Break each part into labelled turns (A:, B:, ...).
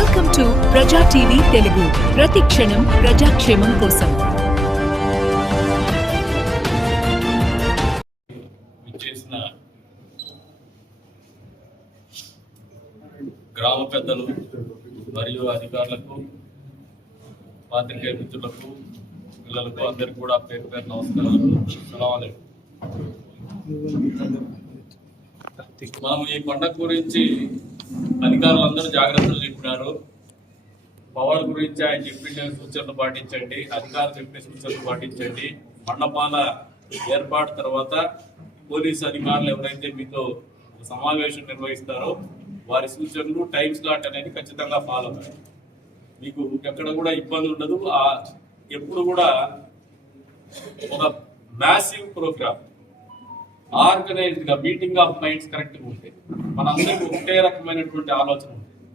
A: Welcome to Praja TV Telugu. ప్రతి క్షణం ప్రజాక్షేమం కోసం.
B: విచ్చేసిన గ్రామ పెద్దలు మరియు అధికారులకు పాత్రికేయ మిత్రులకు పిల్లలకు అందరికీ కూడా పేరు పేరు నమస్కారాలు. సలాం మనం ఈ పండగ గురించి అధికారులందరూ జాగ్రత్తలు చెప్పినారు. పవర్ గురించి ఆయన చెప్పిన సూచనలు పాటించండి. అధికారులు చెప్పిన సూచనలు పాటించండి. మండపాల ఏర్పాటు తర్వాత పోలీస్ అధికారులు ఎవరైతే మీతో సమావేశం నిర్వహిస్తారో వారి సూచనలు టైం స్లాట్ అనేది ఖచ్చితంగా ఫాలో అవ్వాలి మీకు ఎక్కడ కూడా ఇబ్బంది ఉండదు. ఆ ఎప్పుడు కూడా ఒక మ్యాసివ్ ప్రోగ్రామ్ ఆర్గనైజ్డ్గా మీటింగ్ ఆఫ్ మైండ్స్ కరెక్ట్గా ఉంటాయి మనందరికీ ఒకటే రకమైనటువంటి ఆలోచన ఉంటుంది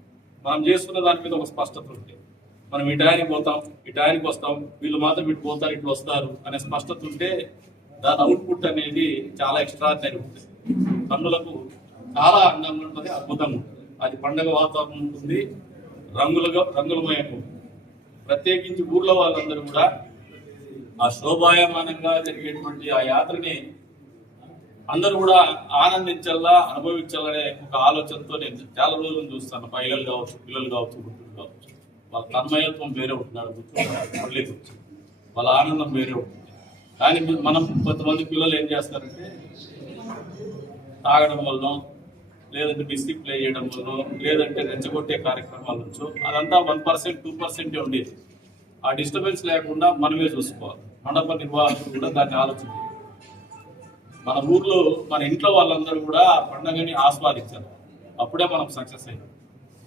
B: మనం చేసుకున్న దాని మీద ఒక స్పష్టత ఉంటే మనం ఈ టయానికి పోతాం ఈ టయానికి వస్తాం వీళ్ళు మాత్రం ఇటు పోతారు ఇటు వస్తారు అనే స్పష్టత ఉంటే దాని అవుట్పుట్ అనేది చాలా ఎక్స్ట్రాడినరీ ఉంటుంది కన్నులకు చాలా అందంగా ఉంటుంది అద్భుతంగా ఉంటుంది. అది పండగ వాతావరణం ఉంటుంది రంగులుగా రంగులమయంగా ఉంటుంది. ప్రత్యేకించి ఊర్లో వాళ్ళందరూ కూడా ఆ శోభాయమానంగా జరిగేటువంటి ఆ యాత్రని అందరూ కూడా ఆనందించాలా అనుభవించాలనే ఒక ఆలోచనతో నేను చాలా రోజులు చూస్తాను. మహిళలు కావచ్చు పిల్లలు కావచ్చు గుర్తులు కావచ్చు. వాళ్ళ తన్మయత్వం వేరే ఉంటున్నాడు మళ్ళీ వాళ్ళ ఆనందం వేరే ఉంటుంది కానీ మనం కొంతమంది పిల్లలు ఏం చేస్తారంటే తాగడం వల్ల లేదంటే బిస్కెట్ ప్లే చేయడం వల్ల లేదంటే రెచ్చగొట్టే కార్యక్రమాల నుంచో అదంతా వన్ పర్సెంట్ టూ పర్సెంటే ఉండేది. ఆ డిస్టర్బెన్స్ లేకుండా మనమే చూసుకోవాలి. మండప నిర్వాహకులు కూడా దాన్ని ఆలోచన మన ఊర్లో మన ఇంట్లో వాళ్ళందరూ కూడా ఆ పండుగని ఆస్వాదించారు. అప్పుడే మనం సక్సెస్ అయ్యాం.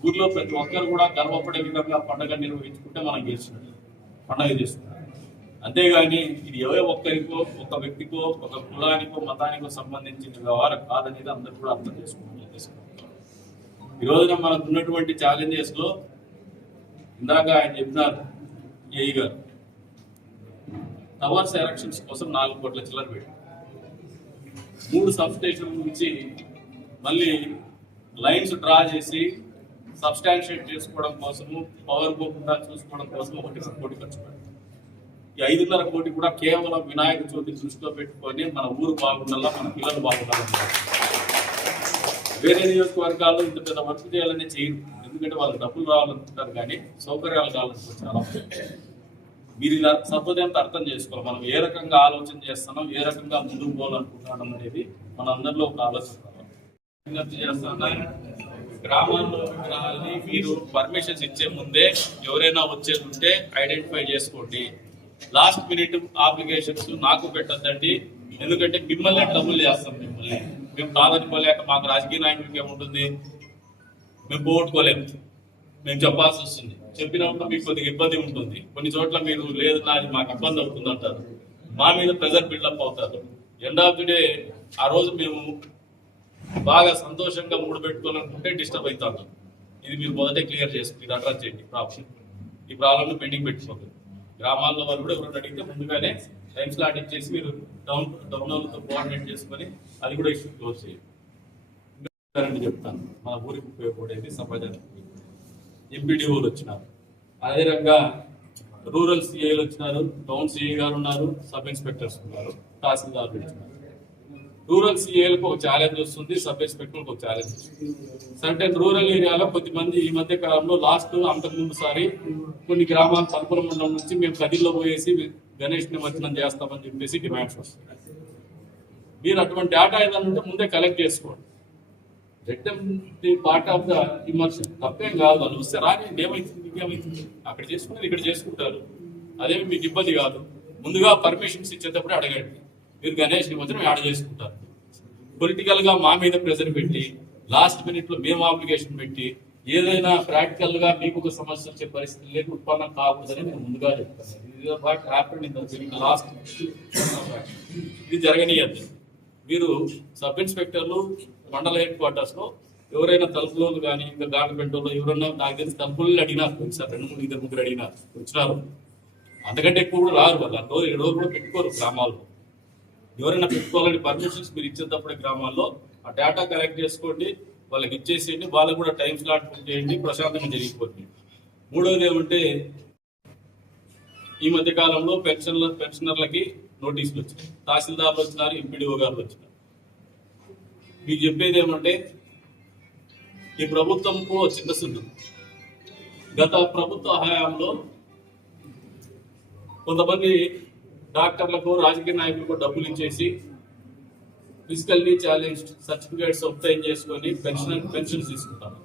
B: ఊర్లో ప్రతి ఒక్కరు కూడా గర్వపడే విధంగా పండుగ నిర్వహించుకుంటే మనం గెలిచినట్టు పండుగ చేసుకుంటాం అంతేగాని ఇది ఏ ఒక్కరికో ఒక వ్యక్తికో ఒక కులానికో మతానికో సంబంధించిన వ్యవహారం కాదనేది అందరూ కూడా అర్థం చేసుకోవాలి ఈ రోజున మనకు ఉన్నటువంటి ఛాలెంజెస్లో ఇందాక ఆయన చెప్పినారు ఏఈ గారు. టవర్స్ ఎలక్షన్స్ కోసం నాలుగు కోట్ల చిల్లర పెట్టారు. మూడు సబ్ స్టేషన్ నుంచి మళ్ళీ లైన్స్ డ్రా చేసి సబ్స్టాన్షియేట్ చేసుకోవడం కోసము పవర్ పోకుండా చూసుకోవడం కోసం ఒకటి కోటి ఖర్చు పెట్టారు ఈ ఐదున్నర కోటి కూడా కేవలం వినాయక చవితి దృష్టిలో పెట్టుకొని మన ఊరు బాగుండాలా మన పిల్లలు బాగుండాలని వేరే నియోజకవర్గాలు ఇంత పెద్ద వర్క్ చేయాలని చేయరు. ఎందుకంటే వాళ్ళకి డబ్బులు రావాలనుకుంటారు కానీ సౌకర్యాలు కావాలనుకుంటారు. చాలా మీరు ఇలా అర్థం చేసుకోవాలి. మనం ఏ రకంగా ఆలోచన చేస్తున్నాం ఏ రకంగా ముందుకు పోవాలనుకుంటున్నాం అనేది మనందరిలో ఒక ఆలోచన. విజ్ఞప్తి చేస్తున్నా గ్రామాల్లో విగ్రహాలని మీరు పర్మిషన్స్ ఇచ్చే ముందే ఎవరైనా వచ్చేది ఉంటే ఐడెంటిఫై చేసుకోండి. లాస్ట్ మినిట్ అప్లికేషన్స్ నాకు పెట్టద్దండి. ఎందుకంటే మిమ్మల్ని డబ్బులు చేస్తాం మిమ్మల్ని. మేము కాదనుకోలేక మాకు రాజకీయ నాయకులకి ఏముంటుంది? మేము పోగొట్టుకోలేము మేము చెప్పాల్సి వస్తుంది. చెప్పినప్పుడు మీకు కొద్దిగా ఇబ్బంది ఉంటుంది. కొన్ని చోట్ల మీరు లేదు నాది మాకు ఇబ్బంది అవుతుంది అంటారు. మా మీద ప్రెజర్ బిల్డప్ అవుతారు. ఎండ్ ఆఫ్ ది డే ఆ రోజు మేము బాగా సంతోషంగా మూడు పెట్టుకోవాలనుకుంటే డిస్టర్బ్ అవుతాను ఇది మీరు మొదటే క్లియర్ చేసుకుని ఇది అడ్రస్ చేయండి. ప్రాబ్లం ఈ ప్రాబ్లమ్ పెండింగ్ పెట్టుకోండి. గ్రామాల్లో వాళ్ళు కూడా ఎవరైనా అడిగితే ముందుగానే టైం స్లాట్ ఇచ్చేసి మీరు డౌన్ డౌన్ వాళ్ళతో కోఆర్డినేట్ చేసుకొని అది కూడా ఇష్యూ క్లోజ్ చేయండి. చెప్తాను. మన ఊరికి ఉపయోగపడేది సమాజానికి ఎంపీడీఓలు వచ్చినారు. అదే రకంగా రూరల్ సిఐలు వచ్చినారు టౌన్ సిఐ గారు ఉన్నారు సబ్ ఇన్స్పెక్టర్స్ ఉన్నారు తహసీల్దారులు వచ్చినారు. రూరల్ సిఐలకు ఒక ఛాలెంజ్ వస్తుంది సబ్ ఇన్స్పెక్టర్లకు ఒక ఛాలెంజ్ వస్తుంది. సర్టెన్ రూరల్ ఏరియాలో కొద్దిమంది ఈ మధ్య కాలంలో లాస్ట్ అంతకుముందు సారి కొన్ని గ్రామాల తలుపుల మండలం నుంచి మేము కదిల్లో పోయేసి గణేష్ నిమజ్జనం చేస్తామని చెప్పేసి డిమాండ్స్ వస్తుంది మీరు అటువంటి డేటా ఏదైనా ఉంటే ముందే కలెక్ట్ చేసుకోండి. Return the part of the immersion తప్పేం కాదు. వాళ్ళు వస్తే రానివ్వండి ఏమైతుంది? ఏమైతుంది? అక్కడ చేసుకునేది ఇక్కడ చేసుకుంటారు. అదేమి మీకు ఇబ్బంది కాదు. ముందుగా పర్మిషన్స్ ఇచ్చేటప్పుడు అడగండి. మీరు గణేష్ నిమజ్జనం యాడ్ చేసుకుంటారు? పొలిటికల్గా మా మీద ప్రెజర్ పెట్టి లాస్ట్ మినిట్లో మేము అప్లికేషన్ పెట్టి ఏదైనా ప్రాక్టికల్గా మీకు ఒక సమస్య వచ్చే పరిస్థితి లేక ఉత్పన్నం కాకూడదని నేను ముందుగా చెప్తాను. ఇది లాస్ట్ ఇది జరగనీయద్దు. మీరు సబ్ ఇన్స్పెక్టర్లు మండల హెడ్ క్వార్టర్స్లో ఎవరైనా తలుపులోలు కానీ ఇంకా గార్మెంట్లో ఎవరన్నా నాకు తెలిసి తలుపులు అడిగినారు సార్ రెండు మూడు ఇద్దరు ముగ్గురు అడిగినారు వచ్చినారు. అంతకంటే ఎక్కువ కూడా రారు వాళ్ళు రోజు ఏడు రోజులు కూడా పెట్టుకోరు గ్రామాల్లో. ఎవరైనా పెట్టుకోవాలని పర్మిషన్స్ మీరు ఇచ్చేటప్పుడు గ్రామాల్లో ఆ డేటా కలెక్ట్ చేసుకోండి వాళ్ళకి ఇచ్చేసేయండి వాళ్ళకి కూడా టైం స్లాట్ బుక్ చేయండి ప్రశాంతంగా జరిగిపోతుంది. మూడోది ఏమంటే ఈ మధ్య కాలంలో పెన్షన్ల పెన్షనర్లకి నోటీసులు వచ్చినాయి. తహసీల్దార్లు వచ్చినారు ఎంపీడీఓ గారు వచ్చినారు. మీకు చెప్పేది ఏమంటే ఈ ప్రభుత్వంకు ఓ గత ప్రభుత్వ హయాంలో కొంతమంది డాక్టర్లకు రాజకీయ నాయకులకు డబ్బులు ఇచ్చేసి ఫిజికల్లీ ఛాలెంజ్ సర్టిఫికేట్స్ ఒప్తైన్ చేసుకొని పెన్షన్ పెన్షన్స్ తీసుకుంటారు.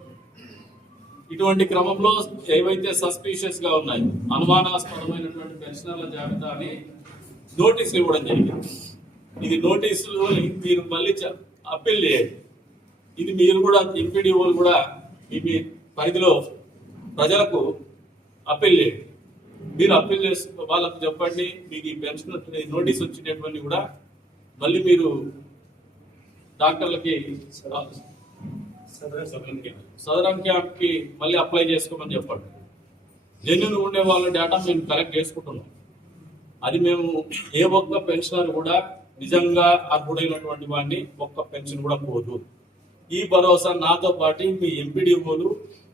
B: ఇటువంటి క్రమంలో ఏవైతే సస్పీషియస్గా ఉన్నాయి అనుమానాస్పదమైనటువంటి పెన్షనర్ల జాబితాని నోటీసులు ఇవ్వడం జరిగింది. ఇది నోటీసులు మీరు మళ్ళీ అప్పీల్ చేయండి. ఇది మీరు కూడా ఎంపీడీఓలు కూడా మీ మీ పరిధిలో ప్రజలకు అప్పీల్ చేయండి. మీరు అప్పీల్ చేస్తూ వాళ్ళకు చెప్పండి మీకు ఈ పెన్షన్ నోటీస్ వచ్చినటువంటి కూడా మళ్ళీ మీరు డాక్టర్లకి సదరం క్యాంప్కి మళ్ళీ అప్లై చేసుకోమని చెప్పండి. జెన్యున్ ఉండే వాళ్ళ డేటా మేము కలెక్ట్ చేసుకుంటున్నాం. అది మేము ఏ ఒక్క పెన్షనర్ కూడా నిజంగా అర్హుడైనటువంటి వాడిని ఒక్క పెన్షన్ కూడా పోదు. ఈ భరోసా నాతో పాటు మీ ఎంపీడీఓలు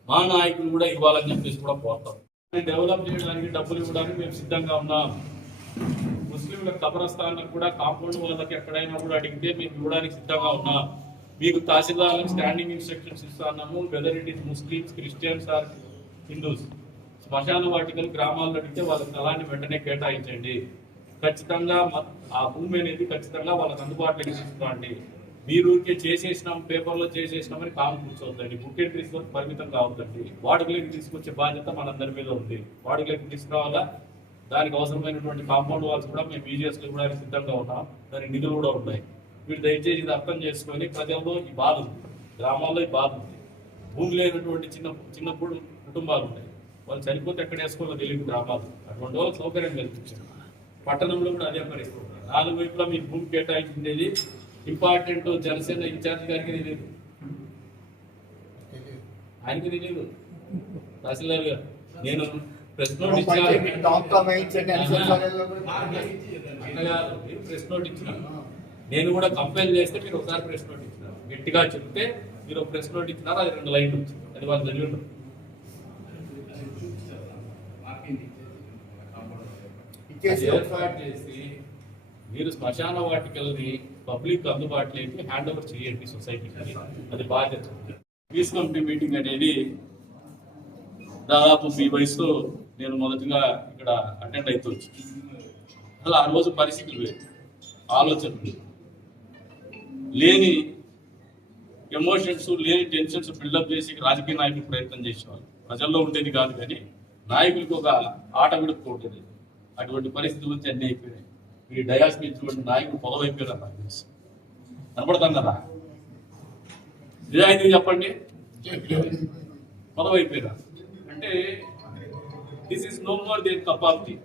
B: మా నాయకులు కూడా ఇవ్వాలని చెప్పేసి కూడా కోరుతాం. డెవలప్ చేయడానికి డబ్బులు ఇవ్వడానికి మేము సిద్ధంగా ఉన్నాం. ముస్లింల కబరస్థానాలకు కూడా కాంపౌండ్ వాళ్ళకి ఎక్కడైనా కూడా అడిగితే మేము ఇవ్వడానికి సిద్ధంగా ఉన్నాం. మీకు తహసీల్దార్లకు స్టాండింగ్ ఇన్స్ట్రక్షన్స్ ఇస్తున్నాము whether it is Muslims Christians or Hindus శ్మశాన వాటికలు గ్రామాల్లో అడిగితే వాళ్ళ స్థలాన్ని వెంటనే కేటాయించండి. ఖచ్చితంగా ఆ భూమి అనేది ఖచ్చితంగా వాళ్ళకి అందుబాటులోకి తీసుకురండి. మీరు ఊరికే చేసేసినాం పేపర్లో చేసేసినామని కాము కూర్చోవద్దండి. బుక్ ఎంట్రీస్ పరిమితం కావద్దండి. వాడుకలోకి తీసుకొచ్చే బాధ్యత మనందరి మీద ఉంది. వాడుకలోకి తీసుకురావాలా? దానికి అవసరమైనటువంటి కాంపౌండ్ వాల్స్ కూడా మేము ఈజీఎస్ కూడా సిద్ధంగా ఉన్నాం. దానికి నిధులు కూడా ఉన్నాయి. మీరు దయచేసి ఇది అర్థం చేసుకొని ప్రజల్లో ఈ బాధ ఉంది. గ్రామాల్లో ఈ బాధ ఉంది. భూమి లేనటువంటి చిన్న చిన్నప్పుడు కుటుంబాలు ఉన్నాయి. వాళ్ళు చనిపోతే ఎక్కడ వేసుకోవాలో తెలియదు గ్రామాలు అటువంటి వాళ్ళకి సౌకర్యం కల్పించారు. పట్టణంలో కూడా అదే పరిస్థితి నాలుగు వైపులా మీ భూమి కేటాయించింది ఇంపార్టెంట్ జనసేన ఇన్ఛార్జ్ గారికి తెలియదు. ఆయనకి తెలియదు. తహసీల్దార్ గారు నేను ప్రెస్ నోట్ ఇచ్చాను. ప్రెస్ నోట్ ఇచ్చినారు. నేను కూడా కంపైల్ చేస్తే మీరు ఒకసారి ప్రెస్ నోట్ ఇచ్చినారు. గట్టిగా చెప్తే మీరు ప్రెస్ నోట్ ఇచ్చినారు అది రెండు లైన్లు వచ్చింది. అది వాళ్ళు చదివి ఉండరు. అది
C: ఇచ్చేసి
B: ఏర్పాటు చేసి మీరు శ్మశాన వాటికల్ని పబ్లిక్ అందుబాటులోకి హ్యాండ్ ఓవర్ చేయండి సొసైటీకి. అది బాధ్యత. పీస్ కమిటీ మీటింగ్ అనేది దాదాపు మీ వయసులో నేను మొదటిగా ఇక్కడ అటెండ్ అవుతూ వచ్చింది అసలు ఆ రోజు పరిస్థితులు వేరు. ఆలోచనలు. లేని ఎమోషన్స్ లేని టెన్షన్స్ బిల్డప్ చేసి రాజకీయ నాయకులు ప్రయత్నం చేసేవాళ్ళు. ప్రజల్లో ఉండేది కాదు కానీ నాయకులకు ఒక ఆట విడుపుకుంటుంది అటువంటి పరిస్థితుల నుంచి అన్ని అయిపోయినాయి. ఈ డయాస్ మీద చూడండి నాయకులు పొదవైపోయారు నాకు తెలుసు కనపడతాం కదా? నిజాయితీ చెప్పండి. పొదవైపోయారు అంటే this is no more there కపాలిటీ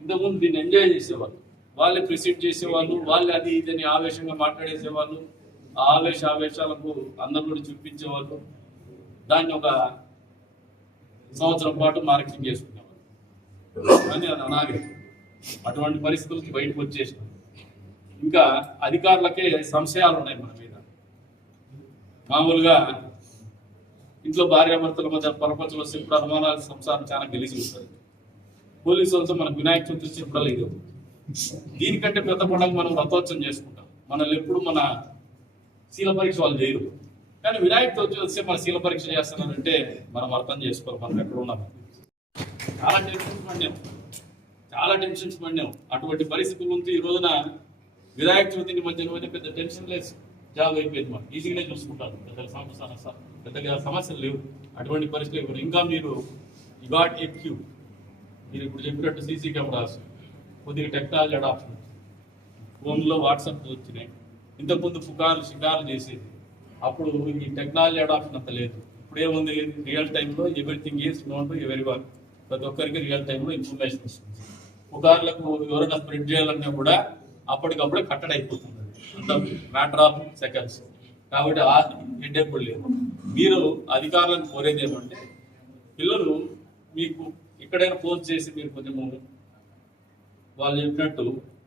B: ఇంతకుముందు దీన్ని ఎంజాయ్ చేసేవాళ్ళు. వాళ్ళే ప్రిసీడ్ చేసేవాళ్ళు వాళ్ళే అది ఇదని ఆవేశంగా మాట్లాడేసేవాళ్ళు ఆ ఆవేశ ఆవేశాలకు అందరు కూడా చూపించేవాళ్ళు. దాన్ని ఒక సంవత్సరం పాటు మార్కెటింగ్ చేసుకునేవాళ్ళు కానీ అది అనాగరికం. అటువంటి పరిస్థితులకి బయటకు వచ్చేసినాం. ఇంకా అధికారులకే సంశయాలు ఉన్నాయి మన మీద. మామూలుగా ఇంట్లో భార్యాభర్తల మధ్య పరపతి వస్తే ఇప్పుడు అనుమానాలు సంసారం చాలా గెలిచి ఉంటుంది. పోలీసు వాళ్ళతో మనకు వినాయక చవితి వచ్చినప్పుడు లేదు. దీనికంటే పెద్ద పండుగ మనం రథోత్సవం చేసుకుంటాం. మనల్ని ఎప్పుడు మన శీల పరీక్ష వాళ్ళు చేయరు. కానీ వినాయక చవితి వస్తే మన శీల పరీక్ష చేస్తున్నారంటే మనం అర్థం చేసుకోవాలి. మనం ఎక్కడ ఉన్నాం? చాలా టెన్షన్స్ పడినాం. చాలా టెన్షన్స్ పడినాం. అటువంటి పరిస్థితులు ఉంటే ఈ రోజున వినాయక చవితిని మధ్యలోనే పెద్ద టెన్షన్ లేదు. జాబ్ అయిపోయింది మనం ఈజీగానే చూసుకుంటారు. పెద్ద సమస్య పెద్దగా సమస్యలు లేవు. అటువంటి పరిస్థితులు ఇప్పుడు ఇంకా మీరు ఇగాట్ ఎక్యూ. మీరు ఇప్పుడు చెప్పినట్టు సీసీ కెమెరాస్ కొద్దిగా టెక్నాలజీ అడాప్షన్. ఫోన్లో వాట్సాప్ వచ్చినాయి. ఇంతకుముందు పుకార్లు షికార్లు చేసేది. అప్పుడు ఈ టెక్నాలజీ అడాప్షన్ అంత లేదు. ఇప్పుడు ఏముంది రియల్ టైంలో everything is known to everyone ప్రతి ఒక్కరికి రియల్ టైంలో ఇన్ఫర్మేషన్ వస్తుంది. పుకార్లకు ఎవరైనా స్ప్రెడ్ చేయాలన్నా కూడా అప్పటికప్పుడే కట్టడి అయిపోతుంది. అంత మ్యాటర్ ఆఫ్ సెకండ్స్ కాబట్టి ఆ హెడ్ఏక్ లేదు. మీరు అధికారులను కోరేది ఏమంటే పిల్లలు మీకు ఎక్కడైనా ఫోన్ చేసి మీరు కొంచెము వాళ్ళు చెప్పినట్టు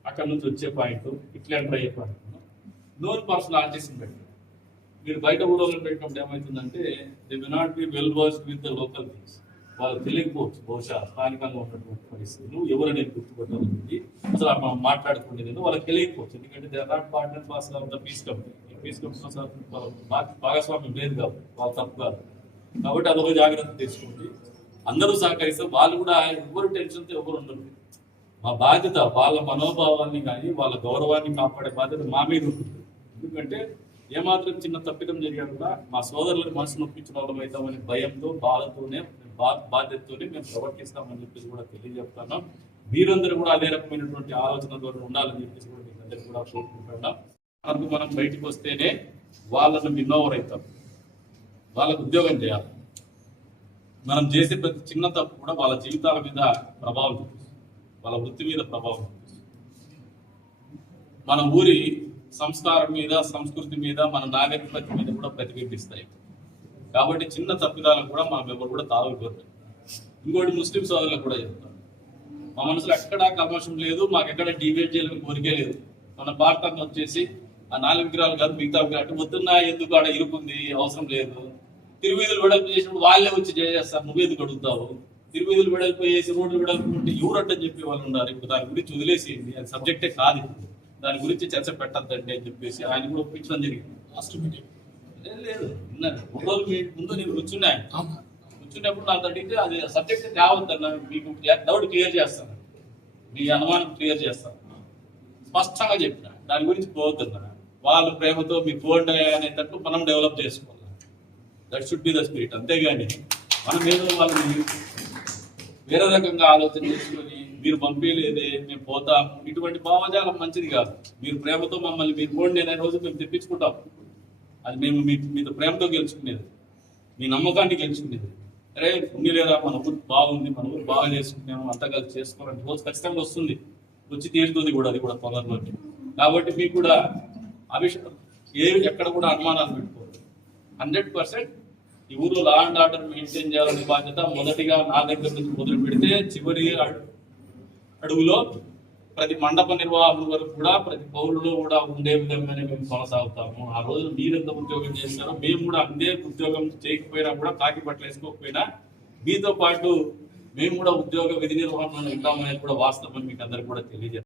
B: అక్కడ నుంచి వచ్చే పాయింట్ ఇట్లా ఎంటర్ అయ్యే పాయింట్ నోన్ పర్సనల్ ఆర్టిస్ట్ పెట్టండి మీరు బయట ఊళ్ళో పెట్టినప్పుడు ఏమవుతుందంటే they we not be well versed with the local things వాళ్ళు తెలియకపోవచ్చు బహుశా స్థానికంగా ఉన్నటువంటి పరిస్థితులు. ఎవరు నేను గుర్తుపట్టాలనేది అసలు మనం మాట్లాడుకునేది వాళ్ళకి తెలియకపోవచ్చు. ఎందుకంటే they are not partner pass of the peace company peace company committee భాగస్వామ్యం లేదు కాబట్టి వాళ్ళు తప్పు కాదు. కాబట్టి అదొక జాగ్రత్త తీసుకోండి. అందరూ సహకరిస్తే వాళ్ళు కూడా ఎవరు టెన్షన్తో ఎవరు ఉండరు. మా బాధ్యత వాళ్ళ మనోభావాన్ని కానీ వాళ్ళ గౌరవాన్ని కాపాడే బాధ్యత మా మీద ఉంటుంది. ఎందుకంటే ఏమాత్రం చిన్న తప్పిదం జరిగినా కూడా మా సోదరులకు మనసు నొప్పించిన వాళ్ళం అవుతామనే భయంతో బాధతోనే బాధ్యతతోనే మేము ప్రవర్తిస్తామని చెప్పేసి కూడా తెలియజెప్తున్నాం మీరందరూ కూడా అదే రకమైనటువంటి ఆలోచన ద్వారా ఉండాలని చెప్పేసి కూడా మీ అందరికీ కూడా కోరుకుంటున్నాం. అందుకు మనం బయటకు వస్తేనే వాళ్ళను విన్నోవర్ అవుతాం. వాళ్ళకు ఉద్యోగం చేయాలి. మనం చేసే ప్రతి చిన్న తప్పు కూడా వాళ్ళ జీవితాల మీద ప్రభావం చూపిస్తుంది. వాళ్ళ వృత్తి మీద ప్రభావం చూపిస్తుంది. మన ఊరి సంస్కారం మీద సంస్కృతి మీద మన నాగరికత మీద కూడా ప్రతిబింబిస్తాయి. కాబట్టి చిన్న తప్పిదాలను కూడా మనం ఎవరు కూడా తావిపోతాం ఇంకోటి ముస్లిం సోదరులకు కూడా చెప్తాం. మా మనసులో ఎక్కడా కల్మషం లేదు మాకు ఎక్కడ డిబేట్ చేయాలని కోరికే లేదు. మన భారతంలో వచ్చేసి ఆ నాలుగు విగ్రహాలు కాదు మిగతా విగ్రహాలు వద్దున్నా ఎందుకు ఆడ ఇరుకుంది అవసరం లేదు. తిరువీధులు వెడల్పు చేసినప్పుడు వాళ్ళే వచ్చి చేసేస్తారు నువ్వెందుకు అడుగుతావు? తిరువీధులు వెడల్పు చేసి రోడ్లు వెడల్పు ఉంటే ఎవరంటే చెప్పి వాళ్ళు ఉన్నారు? ఇప్పుడు దాని గురించి వదిలేసేయండి అది సబ్జెక్టే కాదు. ఇప్పుడు. దాని గురించి చర్చ పెట్టద్దండి అని చెప్పేసి ఆయన కూడా ఒప్పించడం జరిగింది.
D: లాస్ట్ మీటింగ్
B: లేదు, రోజు ముందు నేను కూర్చున్నా. కూర్చున్నప్పుడు నాకు అడిగితే అది సబ్జెక్ట్ తేవద్దన్న మీకు డౌట్ క్లియర్ చేస్తాను. మీ అనుమానం క్లియర్ చేస్తాను. స్పష్టంగా చెప్పిన. దాని గురించి పోవద్దన్న వాళ్ళు ప్రేమతో మీ పోండి అనేటట్టు మనం డెవలప్ చేసుకోవాలి? That should be the spirit అంతేగాని మనం ఏదో వాళ్ళని వేరే రకంగా ఆలోచన చేసుకొని మీరు పంపించలేదే మేము పోతాం. ఇటువంటి భావజాలం మంచిది కాదు. మీరు ప్రేమతో మమ్మల్ని మీరు పోండి అనే రోజు మేము తెప్పించుకుంటాం. అది మేము మీ మీతో ప్రేమతో గెలుచుకునేది. మీ నమ్మకాన్ని గెలుచుకునేది. అరే ఉంది లేదా? మన ఊరు బాగుంది మన ఊరు బాగా చేసుకున్నాము అంతా కలిసి చేసుకోవాలంటే రోజు ఖచ్చితంగా వస్తుంది. వచ్చి తీరుతుంది కూడా అది కూడా తొందరలో కాబట్టి మీకు కూడా అభిషేకం ఏ ఎక్కడ కూడా అనుమానాలు పెట్టుకోరు హండ్రెడ్ పర్సెంట్ ఈ ఊర్లో లా అండ్ ఆర్డర్ మెయింటైన్ చేయాలనే బాధ్యత మొదటిగా నా దగ్గర నుంచి మొదలు పెడితే చివరి అడుగులో ప్రతి మండప నిర్వాహకుల వరకు కూడా ప్రతి పౌరులు కూడా ఉండే విధంగానే మేము కొనసాగుతాము. ఆ రోజు మీరు ఎంత ఉద్యోగం చేస్తారో మేము కూడా అంతే ఉద్యోగం చేయకపోయినా కూడా కాకి బట్టలు వేసుకోకపోయినా మీతో పాటు మేము కూడా ఉద్యోగ విధి నిర్వహణలో ఉంటామనేది కూడా వాస్తవం మీకు అందరికీ కూడా తెలియజేస్తాం